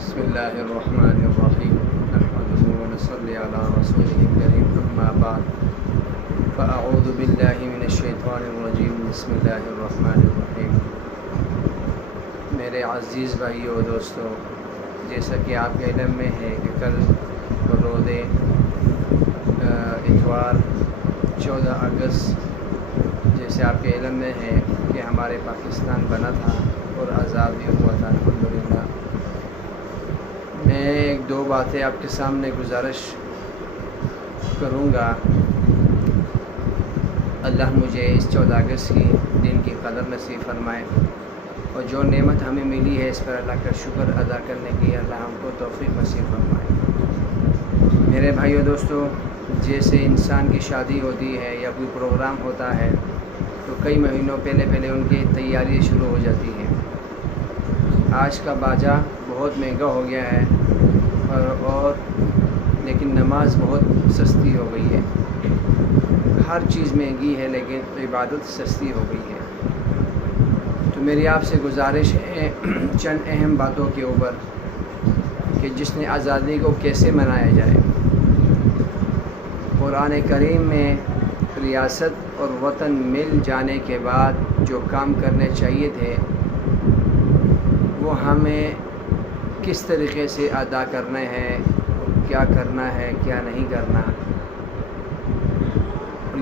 بسم اللہ الرحمن الرحیم نحمده ونصلی علی رسولہ الکریم اما بعد فاعوذ باللہ من الشیطان الرجیم بسم اللہ الرحمن الرحیم۔ میرے عزیز بھائیو و دوستو، جیسا کہ آپ کے علم میں ہے کہ کل روز اتوار 14 اگست جیسے آپ کے علم میں ہے کہ ہمارے پاکستان بنا تھا اور آزاد بھی ہوا تھا الحمدللہ۔ میں ایک دو باتیں آپ کے سامنے گزارش کروں گا۔ اللہ مجھے اس 14 اگست کی دن کی قدر نصیب فرمائے اور جو نعمت ہمیں ملی ہے اس پر اللہ کا شکر ادا کرنے کی اللہ ہم کو توفیق نصیب فرمائے۔ میرے بھائیو دوستو، جیسے انسان کی شادی ہوتی ہے یا کوئی پروگرام ہوتا ہے تو کئی مہینوں پہلے ان کی تیاری شروع ہو جاتی ہے۔ آج کا باجا بہت مہنگا ہو گیا ہے اور لیکن نماز بہت سستی ہو گئی ہے۔ ہر چیز مہنگی ہے لیکن عبادت سستی ہو گئی ہے۔ تو میری آپ سے گزارش ہے چند اہم باتوں کے اوپر کہ جس نے آزادی کو کیسے منایا جائے۔ قرآن کریم میں ریاست اور وطن مل جانے کے بعد جو کام کرنے چاہیے تھے وہ ہمیں کس طریقے سے ادا کرنے ہیں، کیا کرنا ہے کیا نہیں کرنا۔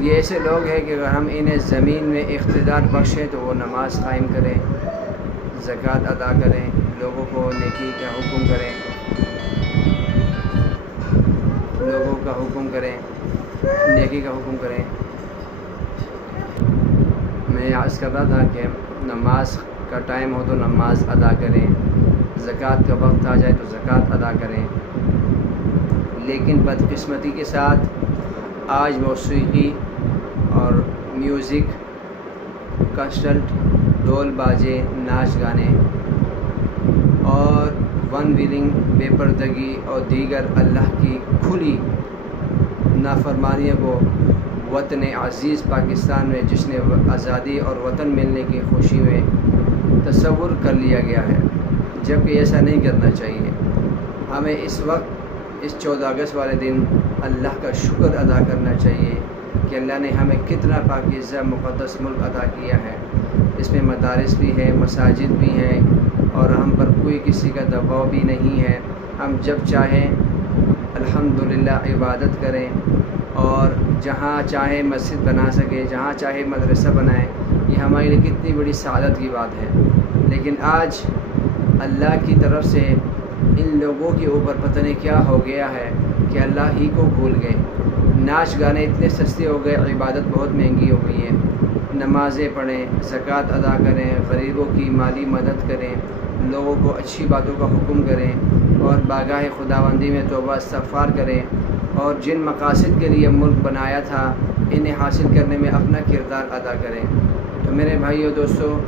یہ ایسے لوگ ہیں کہ اگر ہم انہیں زمین میں اقتدار بخشیں تو وہ نماز قائم کریں، زکوٰۃ ادا کریں، لوگوں کو نیکی کا حکم کریں، نیکی کا حکم کریں۔ میں عرض کر رہا تھا کہ نماز کا ٹائم ہو تو نماز ادا کریں، زکوٰۃ کا وقت آ جائے تو زکوٰۃ ادا کریں، لیکن بدقسمتی کے ساتھ آج موسیقی اور میوزک، کنسرٹ، ڈول باجے، ناچ گانے اور ون ویلنگ، بے پردگی اور دیگر اللہ کی کھلی نافرمانیوں کو وطن عزیز پاکستان میں جس نے آزادی اور وطن ملنے کی خوشی میں تصور کر لیا گیا ہے، جبکہ ایسا نہیں کرنا چاہیے۔ ہمیں اس وقت اس 14 اگست والے دن اللہ کا شکر ادا کرنا چاہیے کہ اللہ نے ہمیں کتنا پاکیزہ مقدس ملک عطا کیا ہے۔ اس میں مدارس بھی ہیں، مساجد بھی ہیں اور ہم پر کوئی کسی کا دباؤ بھی نہیں ہے۔ ہم جب چاہیں الحمدللہ عبادت کریں اور جہاں چاہیں مسجد بنا سکیں، جہاں چاہے مدرسہ بنائیں، یہ ہمارے لیے کتنی بڑی سعادت کی بات ہے۔ لیکن آج اللہ کی طرف سے ان لوگوں کے اوپر پتہ نہیں کیا ہو گیا ہے کہ اللہ ہی کو بھول گئے۔ ناچ گانے اتنے سستے ہو گئے، عبادت بہت مہنگی ہو گئی ہے۔ نمازیں پڑھیں، زکوٰۃ ادا کریں، غریبوں کی مالی مدد کریں، لوگوں کو اچھی باتوں کا حکم کریں اور بارگاہ خداوندی میں توبہ استغفار کریں اور جن مقاصد کے لیے ملک بنایا تھا انہیں حاصل کرنے میں اپنا کردار ادا کریں۔ تو میرے بھائیو دوستو،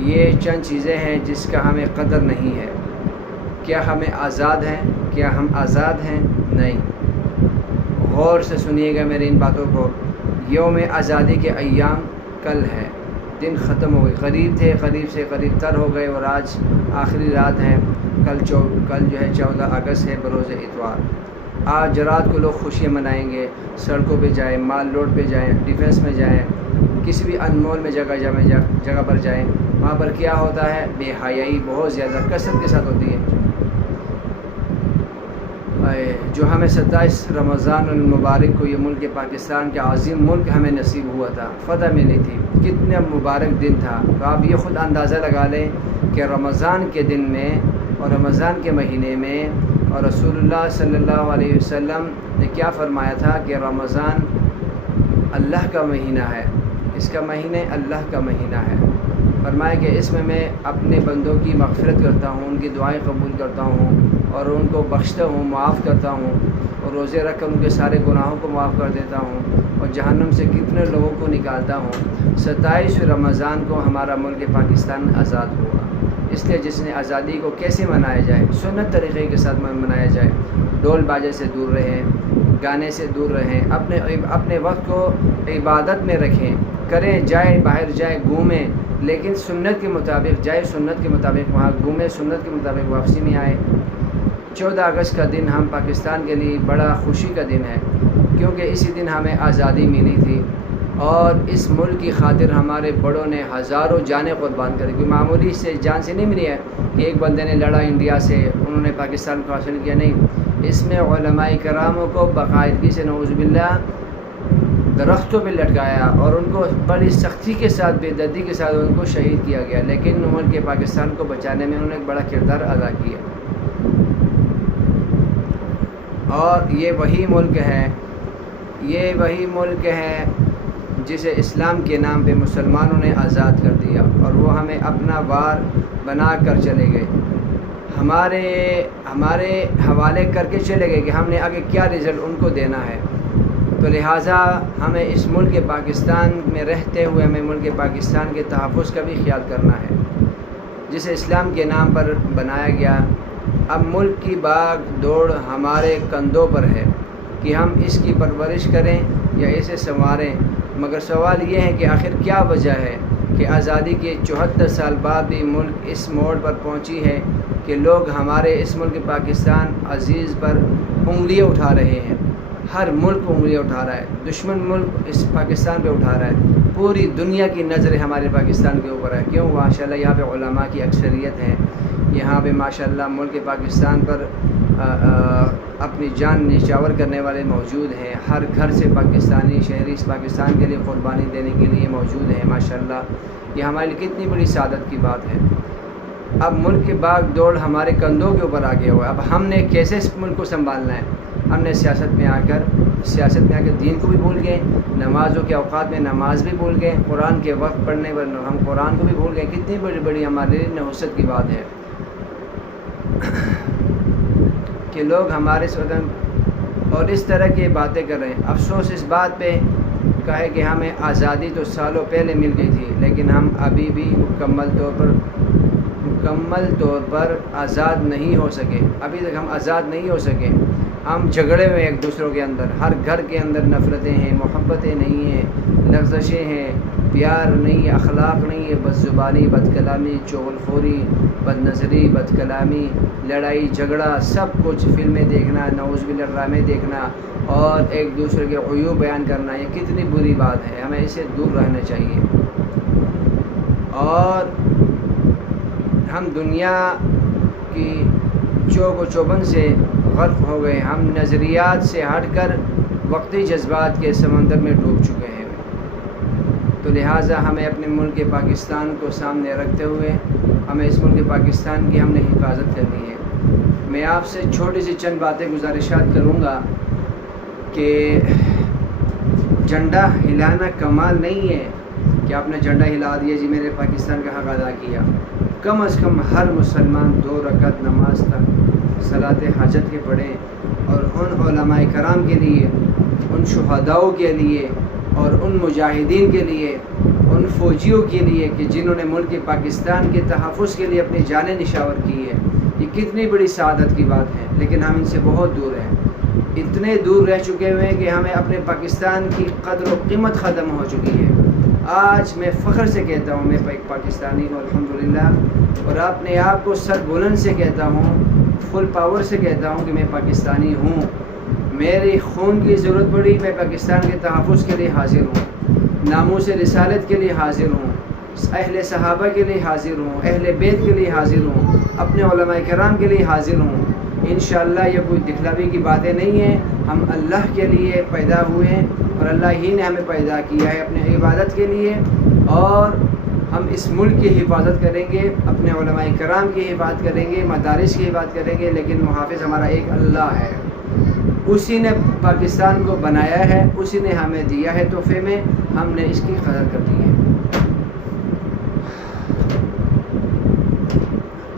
یہ چند چیزیں ہیں جس کا ہمیں قدر نہیں ہے۔ کیا ہمیں آزاد ہیں؟ کیا ہم آزاد ہیں؟ نہیں۔ غور سے سنیے گا میری ان باتوں کو۔ یوم آزادی کے ایام کل ہے، دن ختم ہو گئے، قریب تھے، قریب سے قریب تر ہو گئے اور آج آخری رات ہے۔ کل جو ہے 14 اگست ہے بروز اتوار۔ آج رات کو لوگ خوشیاں منائیں گے، سڑکوں پہ جائیں، مال روڈ پہ جائیں، ڈیفینس میں جائیں، کسی بھی انمول میں جگہ پر جائیں، وہاں پر کیا ہوتا ہے؟ بے حیائی بہت زیادہ کثرت کے ساتھ ہوتی ہے۔ جو ہمیں 27 رمضان المبارک کو یہ ملک پاکستان کے عظیم ملک ہمیں نصیب ہوا تھا، فتح ملی تھی، کتنا مبارک دن تھا۔ تو آپ یہ خود اندازہ لگا لیں کہ رمضان کے دن میں اور رمضان کے مہینے میں اور رسول اللہ صلی اللہ علیہ وسلم نے کیا فرمایا تھا کہ رمضان اللہ کا مہینہ ہے، اس کا مہینہ اللہ کا مہینہ ہے۔ فرمایا کہ اس میں اپنے بندوں کی مغفرت کرتا ہوں، ان کی دعائیں قبول کرتا ہوں اور ان کو بخشتا ہوں، معاف کرتا ہوں اور روزے رکھ کر ان کے سارے گناہوں کو معاف کر دیتا ہوں اور جہنم سے کتنے لوگوں کو نکالتا ہوں۔ 27 رمضان کو ہمارا ملک پاکستان آزاد ہوا۔ اس لیے جس نے آزادی کو کیسے منایا جائے؟ سنت طریقے کے ساتھ منایا جائے۔ ڈول باجے سے دور رہیں، گانے سے دور رہیں، اپنے وقت کو عبادت میں رکھیں، کریں، جائیں، باہر جائیں، گھومیں، لیکن سنت کے مطابق جائے، سنت کے مطابق وہاں گھومیں، سنت کے مطابق واپسی نہیں آئے۔ 14 اگست کا دن ہم پاکستان کے لیے بڑا خوشی کا دن ہے، کیونکہ اسی دن ہمیں آزادی ملی تھی، اور اس ملک کی خاطر ہمارے بڑوں نے ہزاروں جانیں قربان کری۔ کوئی معمولی سے جان سے نہیں ملی ہے کہ ایک بندے نے لڑا انڈیا سے، انہوں نے پاکستان کو حاصل کیا، نہیں، اس میں علماء کراموں کو باقاعدگی سے نعوذ باللہ درختوں پہ لٹکایا، اور ان کو بڑی سختی کے ساتھ، بے دردی کے ساتھ ان کو شہید کیا گیا، لیکن ملک پاکستان کو بچانے میں انہوں نے ایک بڑا کردار ادا کیا۔ اور یہ وہی ملک ہے جسے اسلام کے نام پہ مسلمانوں نے آزاد کر دیا، اور وہ ہمیں اپنا وار بنا کر چلے گئے، ہمارے حوالے کر کے چلے گئے کہ ہم نے آگے کیا رزلٹ ان کو دینا ہے۔ تو لہٰذا ہمیں اس ملک پاکستان میں رہتے ہوئے ہمیں ملک پاکستان کے تحفظ کا بھی خیال کرنا ہے، جسے اسلام کے نام پر بنایا گیا۔ اب ملک کی باغ دوڑ ہمارے کندھوں پر ہے کہ ہم اس کی پرورش کریں یا اسے سنواریں، مگر سوال یہ ہے کہ آخر کیا وجہ ہے کہ آزادی کے 74 سال بعد بھی ملک اس موڑ پر پہنچی ہے کہ لوگ ہمارے اس ملک پاکستان عزیز پر انگلیاں اٹھا رہے ہیں۔ ہر ملک انگلیاں اٹھا رہا ہے، دشمن ملک اس پاکستان پہ اٹھا رہا ہے، پوری دنیا کی نظریں ہمارے پاکستان کے اوپر ہے۔ کیوں؟ ماشاءاللہ یہاں پہ علماء کی اکثریت ہے، یہاں پہ ماشاءاللہ ملک پاکستان پر اپنی جان نچھاور کرنے والے موجود ہیں، ہر گھر سے پاکستانی شہری اس پاکستان کے لیے قربانی دینے کے لیے موجود ہیں ماشاءاللہ۔ یہ ہمارے لیے کتنی بڑی سعادت کی بات ہے۔ اب ملک کے باغ دوڑ ہمارے کندھوں کے اوپر آ گیا ہوا ہے۔ اب ہم نے کیسے اس ملک کو سنبھالنا ہے؟ ہم نے سیاست میں آ کر دین کو بھی بھول گئے، نمازوں کے اوقات میں نماز بھی بھول گئے، قرآن کے وقت پڑھنے پر ہم قرآن کو بھی بھول گئے۔ کتنی بڑی ہمارے لیے نحوست کی بات ہے کہ لوگ ہمارے وطن اور اس طرح کی باتیں کر رہے ہیں۔ افسوس اس بات پہ کہے کہ ہمیں آزادی تو سالوں پہلے مل گئی تھی، لیکن ہم ابھی بھی مکمل طور پر آزاد نہیں ہو سکے، ابھی تک ہم آزاد نہیں ہو سکے۔ ہم جھگڑے ہوئے ایک دوسروں کے اندر، ہر گھر کے اندر نفرتیں ہیں، محبتیں نہیں ہیں، لغزشیں ہیں، پیار نہیں ہے، اخلاق نہیں ہے، بد زبانی، بد کلامی، چغل خوری، بد نظری، بد کلامی، لڑائی جھگڑا، سب کچھ فلمیں دیکھنا، نعوذ باللہ ڈرامے دیکھنا، اور ایک دوسرے کے عیوب بیان کرنا، یہ کتنی بری بات ہے، ہمیں اسے دور رہنا چاہیے۔ اور ہم دنیا کی چوک و چوبند سے غرق ہو گئے، ہم نظریات سے ہٹ کر وقتی جذبات کے سمندر میں ڈوب چکے ہیں۔ تو لہٰذا ہمیں اپنے ملک پاکستان کو سامنے رکھتے ہوئے ہمیں اس ملک پاکستان کی ہم نے حفاظت کرنی ہے۔ میں آپ سے چھوٹی سی چند باتیں گزارشات کروں گا کہ جھنڈا ہلانا کمال نہیں ہے کہ آپ نے جھنڈا ہلا دیا، جی میں نے پاکستان کا حق ادا کیا۔ کم از کم ہر مسلمان 2 رکعت نماز تک صلاۃ حاجت کے پڑھیں، اور ان علماء کرام کے لیے، ان شہداؤں کے لیے، اور ان مجاہدین کے لیے، ان فوجیوں کے لیے کہ جنہوں نے ملک پاکستان کے تحفظ کے لیے اپنی جانیں نشاور کی ہے، یہ کتنی بڑی سعادت کی بات ہے۔ لیکن ہم ان سے بہت دور ہیں، اتنے دور رہ چکے ہوئے ہیں کہ ہمیں اپنے پاکستان کی قدر و قیمت ختم ہو چکی ہے۔ آج میں فخر سے کہتا ہوں میں ایک پاکستانی ہوں الحمدللہ، اور اپنے آپ کو سر بلند سے کہتا ہوں، فل پاور سے کہتا ہوں کہ میں پاکستانی ہوں۔ میری خون کی ضرورت پڑی، میں پاکستان کے تحفظ کے لیے حاضر ہوں، ناموس رسالت کے لیے حاضر ہوں، اہل صحابہ کے لیے حاضر ہوں، اہل بیت کے لیے حاضر ہوں، اپنے علماء کرام کے لیے حاضر ہوں۔ انشاءاللہ یہ کوئی دکھلاوی کی باتیں نہیں ہیں، ہم اللہ کے لیے پیدا ہوئے ہیں، اور اللہ ہی نے ہمیں پیدا کیا ہے اپنے عبادت کے لیے، اور ہم اس ملک کی حفاظت کریں گے، اپنے علماء کرام کی حفاظت کریں گے، مدارس کی حفاظت کریں گے، لیکن محافظ ہمارا ایک اللہ ہے، اسی نے پاکستان کو بنایا ہے، اسی نے ہمیں دیا ہے تحفے میں، ہم نے اس کی قدر کرنی ہے۔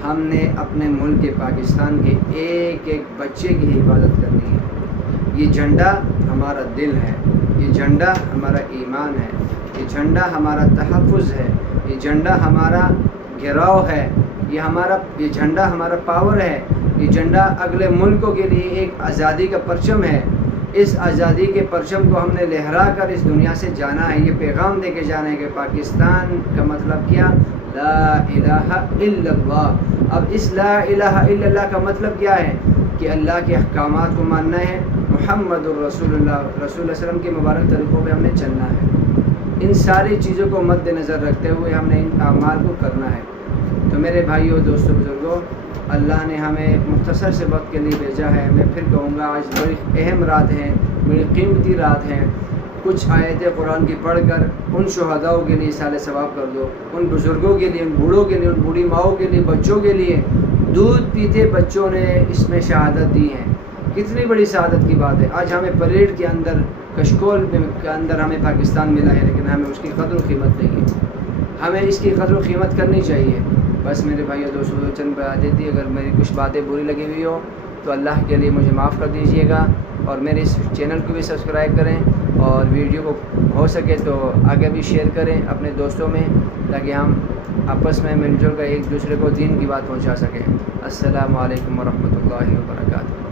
ہم نے اپنے ملک پاکستان کے ایک ایک بچے کی حفاظت کرنی ہے۔ یہ جھنڈا ہمارا دل ہے، یہ جھنڈا ہمارا ایمان ہے، یہ جھنڈا ہمارا تحفظ ہے، یہ جھنڈا ہمارا گراؤ ہے، یہ جھنڈا ہمارا پاور ہے، یہ جھنڈا اگلے ملکوں کے لیے ایک آزادی کا پرچم ہے۔ اس آزادی کے پرچم کو ہم نے لہرا کر اس دنیا سے جانا ہے، یہ پیغام دے کے جانا ہے کہ پاکستان کا مطلب کیا؟ لا الہ الا اللہ۔ اب اس لا الہ الا اللہ کا مطلب کیا ہے؟ کہ اللہ کے احکامات کو ماننا ہے، محمد الرسول اللہ رسول اللہ علیہ وسلم کے مبارک طریقوں پہ ہم نے چلنا ہے، ان ساری چیزوں کو مد نظر رکھتے ہوئے ہم نے ان اعمال کو کرنا ہے۔ تو میرے بھائیوں، دوستوں، بزرگوں، اللہ نے ہمیں مختصر سے وقت کے لیے بھیجا ہے۔ میں پھر کہوں گا، آج بڑی اہم رات ہے، بڑی قیمتی رات ہے۔ کچھ آیتیں قرآن کی پڑھ کر ان شہداؤں کے لیے اصالہ ثواب کر دو، ان بزرگوں کے لیے، ان بوڑھوں کے لیے، ان بوڑھی ماؤں کے لیے، بچوں کے لیے۔ دودھ پیتے بچوں نے اس میں شہادت دی ہے، کتنی بڑی سعادت کی بات ہے۔ آج ہمیں پریڈ کے اندر، کشکول کے اندر ہمیں پاکستان ملا ہے، لیکن ہمیں اس کی قدر و قیمت نہیں ہے۔ ہمیں اس کی قدر و قیمت کرنی چاہیے۔ بس میرے بھائیو دوستوں، چند باتیں تھی، اگر میری کچھ باتیں بری لگی ہوئی ہو تو اللہ کے لیے مجھے معاف کر دیجیے گا، اور میرے اس چینل کو بھی سبسکرائب کریں، اور ویڈیو کو ہو سکے تو آگے بھی شیئر کریں اپنے دوستوں میں، تاکہ ہم آپس میں مل جل کر ایک دوسرے کو دین کی بات پہنچا سکیں۔ السلام علیکم ورحمۃ اللہ وبرکاتہ۔